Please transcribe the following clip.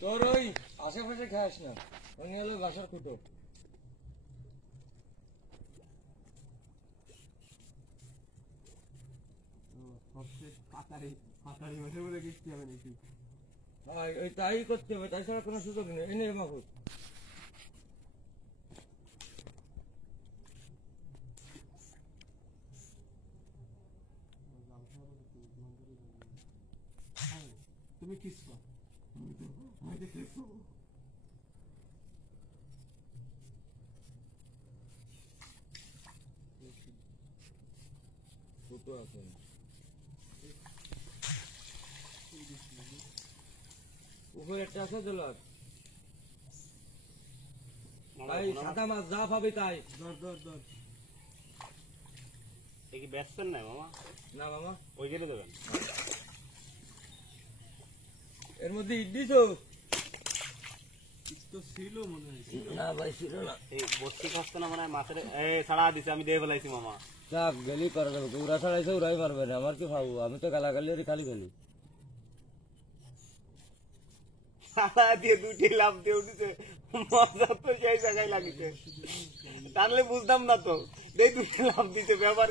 তোর ওই আশেপাশে খাস না, উনি হলো বাসার কুটো। ওই তাই করতে হবে, তাই ছাড়া কোনো সুযোগ নেই। এনে মাহুদ তুমি কিসবা কুটো আছে উপরে একটা আছে জলার ভাই, সাদা মাছ যা পাবি তাই ধর ধর ধর। কি ব্যস্তেন না মামা? না মামা, ওই গেলে দেবেন। এর মধ্যে ইডলি তো ছিল মনে হয়। না ভাই ছিল না। এই বস্তি খাচ্ছে না মানে মাছের ছাড়া দিছে, আমি দিয়ে ফেলাইছি মামা। যাক গেলি করা যাবে, উড়া ছাড়াইছে উড়াই পারবে না। আমার কি ভাবো, আমি তো গালাগালি আর খালি গেলি। ছাড়া দিয়ে দুটি লাভ দিয়ে উঠেছে, মজা তো সেই জায়গায় লাগিছে। তাহলে বুঝতাম না তো, দুটি লাভ দিতে ব্যাপার।